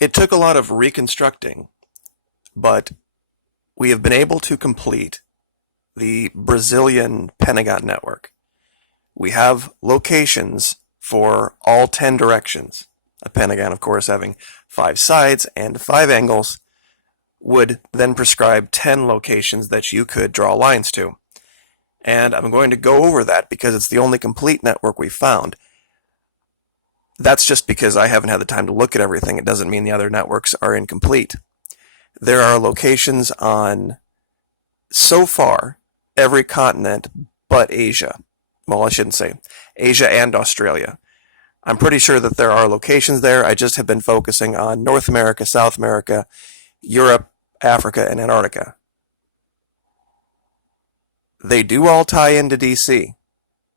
It took a lot of reconstructing, but we have been able to complete the Brazilian Pentagon network. We have locations for all 10 directions. A pentagon, of course, having 5 sides and 5 angles, would then prescribe 10 locations that you could draw lines to. And I'm going to go over that because it's the only complete network we've found. That's just because I haven't had the time to look at everything. It doesn't mean the other networks are incomplete. There are locations on, so far, every continent but Asia. Well, I shouldn't say. Asia and Australia. I'm pretty sure that there are locations there. I just have been focusing on North America, South America, Europe, Africa, and Antarctica. They do all tie into DC.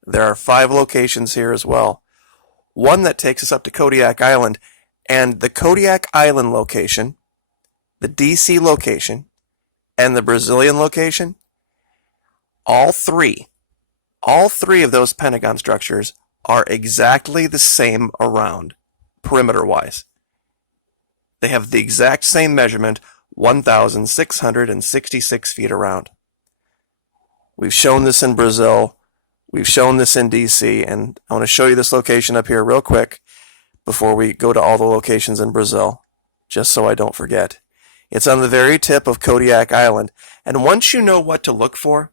There are 5 locations here as well. One that takes us up to Kodiak Island, and the Kodiak Island location, the DC location, and the Brazilian location, all three of those Pentagon structures are exactly the same around, perimeter-wise. They have the exact same measurement, 1,666 feet around. We've shown this in Brazil. We've shown this in DC, and I want to show you this location up here real quick before we go to all the locations in Brazil, just so I don't forget. It's on the very tip of Kodiak Island, and once you know what to look for,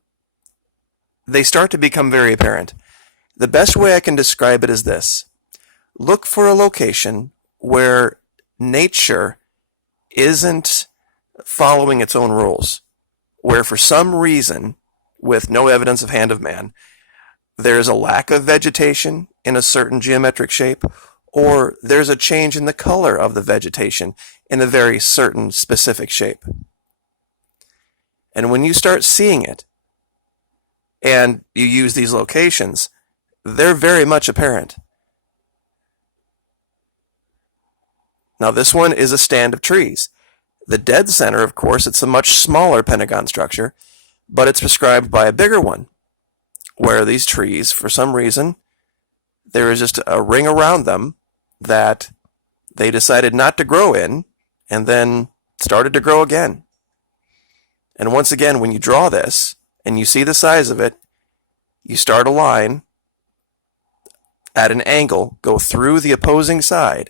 they start to become very apparent. The best way I can describe it is this. Look for a location where nature isn't following its own rules, where for some reason, with no evidence of hand of man, there's a lack of vegetation in a certain geometric shape, or there's a change in the color of the vegetation in a very certain specific shape. And when you start seeing it, and you use these locations, they're very much apparent. Now this one is a stand of trees. The dead center, of course, it's a much smaller Pentagon structure, but it's prescribed by a bigger one, where these trees, for some reason, there is just a ring around them that they decided not to grow in, and then started to grow again. And once again, when you draw this, and you see the size of it, you start a line at an angle, go through the opposing side,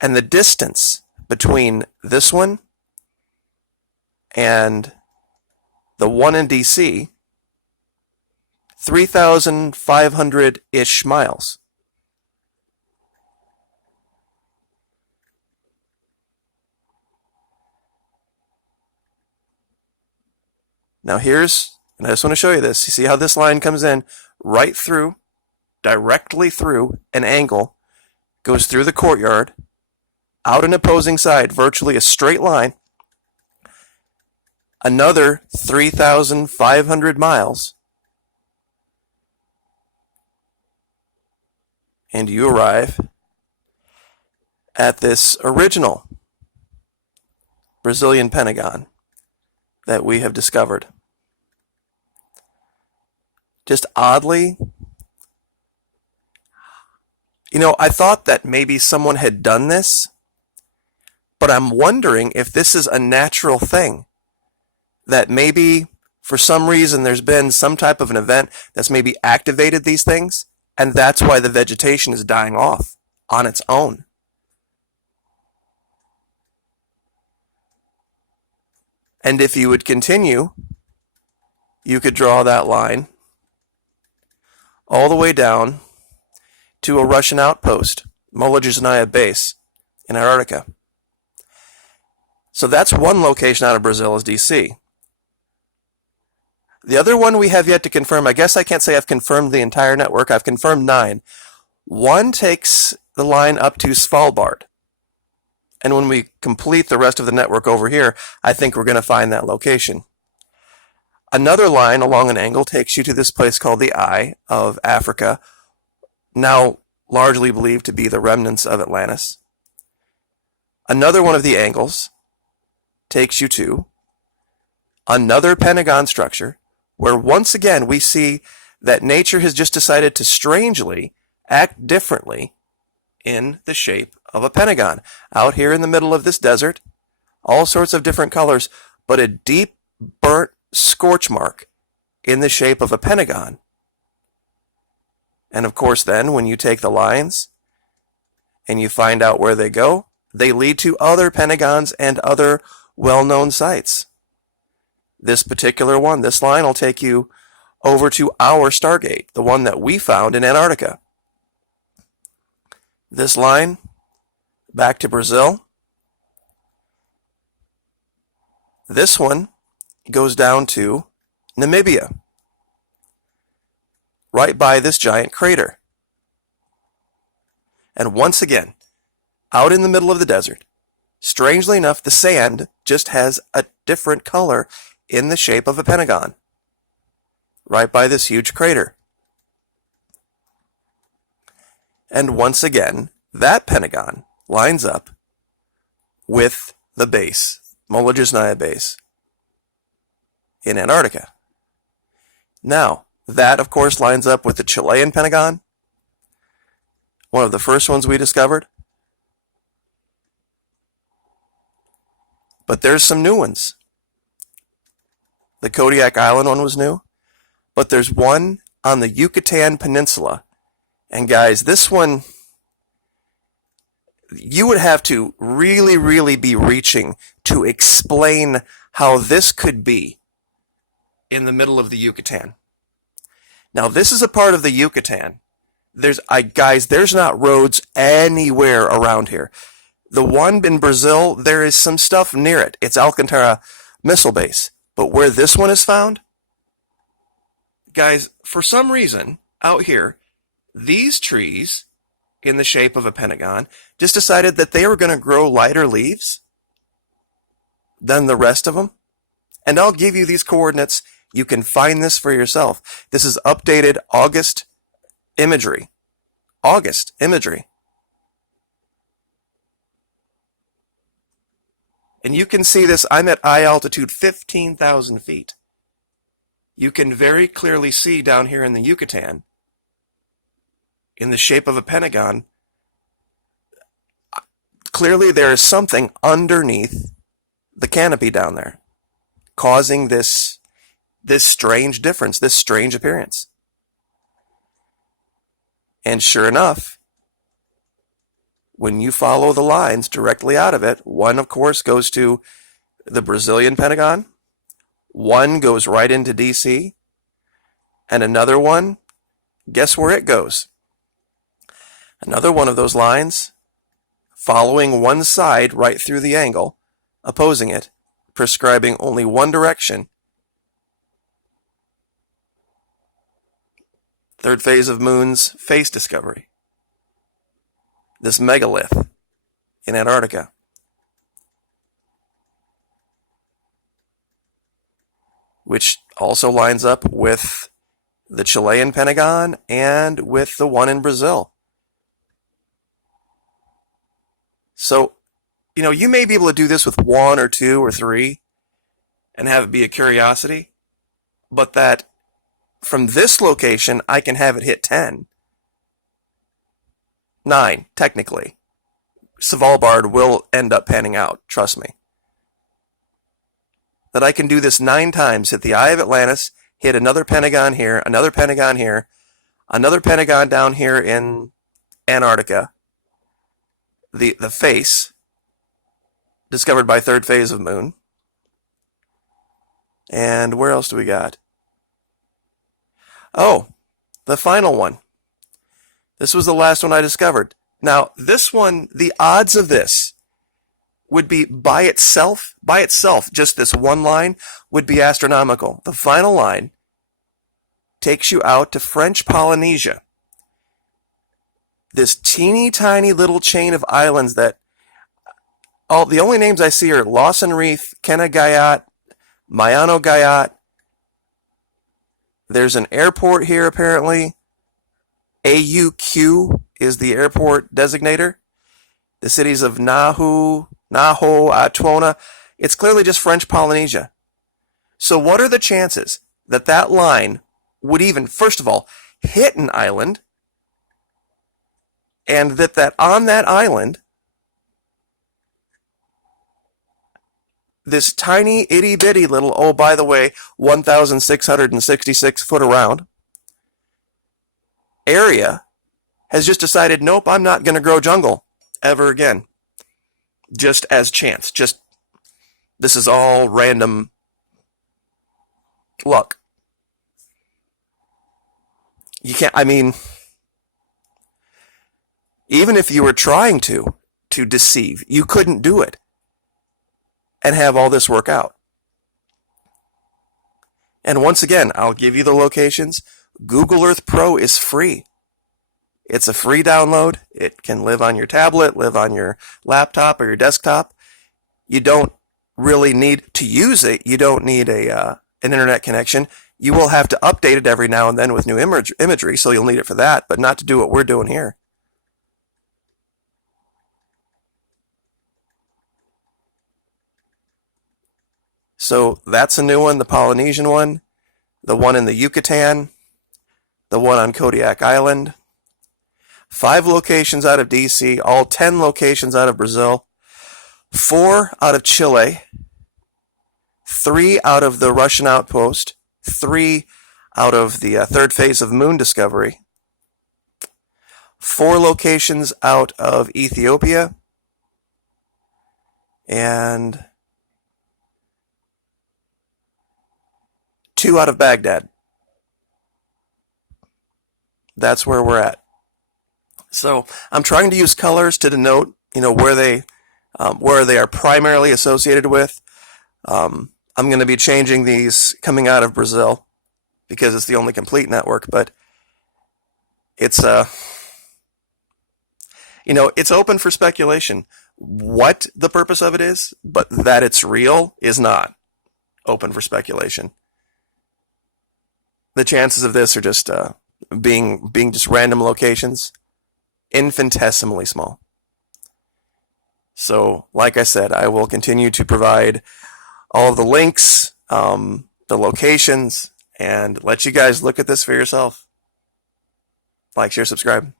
and the distance between this one and the one in DC, 3,500-ish miles. Now here's, and I just want to show you this. You see how this line comes in right through, directly through an angle, goes through the courtyard, out an opposing side, virtually a straight line, another 3,500 miles, and you arrive at this original Brazilian Pentagon that we have discovered. Just oddly, I thought that maybe someone had done this, but I'm wondering if this is a natural thing, that maybe for some reason there's been some type of an event that's maybe activated these things, and that's why the vegetation is dying off on its own. And if you would continue, you could draw that line all the way down to a Russian outpost, Molodyozhyna base in Antarctica. So that's one location out of Brazil is DC. The other one we have yet to confirm, I guess I can't say I've confirmed the entire network, I've confirmed 9. One takes the line up to Svalbard. And when we complete the rest of the network over here, I think we're going to find that location. Another line along an angle takes you to this place called the Eye of Africa, now largely believed to be the remnants of Atlantis. Another one of the angles takes you to another Pentagon structure, where once again we see that nature has just decided to strangely act differently in the shape of a pentagon out here in the middle of this desert, all sorts of different colors, but a deep burnt scorch mark in the shape of a pentagon. And of course then, when you take the lines and you find out where they go, they lead to other pentagons and other well-known sites. This particular one, this line will take you over to our Stargate, the one that we found in Antarctica. This line, back to Brazil. This one goes down to Namibia, right by this giant crater. And once again, out in the middle of the desert, strangely enough, the sand just has a different color in the shape of a pentagon, right by this huge crater. And once again, that pentagon lines up with the base, Molodyozhyna base, in Antarctica. Now, that of course lines up with the Chilean Pentagon, one of the first ones we discovered. But there's some new ones. The Kodiak Island one was new, but there's one on the Yucatan Peninsula. And guys, this one, you would have to really, really be reaching to explain how this could be in the middle of the Yucatan. Now, this is a part of the Yucatan. Guys, there's not roads anywhere around here. The one in Brazil, there is some stuff near it. It's Alcantara Missile Base. But where this one is found, guys, for some reason, out here, these trees, in the shape of a pentagon, just decided that they were going to grow lighter leaves than the rest of them. And I'll give you these coordinates. You can find this for yourself. This is updated August imagery. August imagery. And you can see this. I'm at eye altitude 15,000 feet. You can very clearly see down here in the Yucatan, in the shape of a pentagon, clearly there is something underneath the canopy down there, causing this strange difference, this strange appearance. And sure enough, when you follow the lines directly out of it, one, of course, goes to the Brazilian Pentagon, one goes right into DC, and another one, guess where it goes? Another one of those lines, following one side right through the angle, opposing it, prescribing only one direction. Third phase of Moon's face discovery. This megalith in Antarctica. Which also lines up with the Chilean Pentagon and with the one in Brazil. So, you may be able to do this with one or two or three and have it be a curiosity, but that from this location, I can have it hit 10. 9, technically. Svalbard will end up panning out, trust me. That I can do this 9 times, hit the eye of Atlantis, hit another pentagon here, another pentagon here, another pentagon down here in Antarctica, the face, discovered by third phase of Moon. And where else do we got? Oh, the final one. This was the last one I discovered. Now, this one, the odds of this would be by itself, just this one line, would be astronomical. The final line takes you out to French Polynesia. This teeny tiny little chain of islands that the only names I see are Lawson Reef, Kenagayat, Mayano Gayat. There's an airport here apparently. AUQ is the airport designator. The cities of Naho, Atuona. It's clearly just French Polynesia. So what are the chances that that line would even, first of all, hit an island, and that on that island this tiny itty bitty little, oh, by the way, 1,666 foot around area has just decided, nope, I'm not going to grow jungle ever again. Just as chance. Just, this is all random luck. You can't, I mean, even if you were trying to deceive, you couldn't do it and have all this work out. And once again, I'll give you the locations. Google Earth Pro is free. It's a free download. It can live on your tablet, live on your laptop or your desktop. You don't really need to use it. You don't need an internet connection. You will have to update it every now and then with new imagery, so you'll need it for that, but not to do what we're doing here. So that's a new one, the Polynesian one, the one in the Yucatan, the one on Kodiak Island. 5 locations out of DC, all 10 locations out of Brazil, 4 out of Chile, 3 out of the Russian outpost, 3 out of the third phase of moon discovery, 4 locations out of Ethiopia, and 2 out of Baghdad. That's where we're at. So I'm trying to use colors to denote, where they are primarily associated with. I'm going to be changing these coming out of Brazil because it's the only complete network, but it's it's open for speculation. What the purpose of it is, but that it's real is not open for speculation. The chances of this are just being just random locations, infinitesimally small. So, like I said, I will continue to provide all of the links, the locations, and let you guys look at this for yourself. Like, share, subscribe.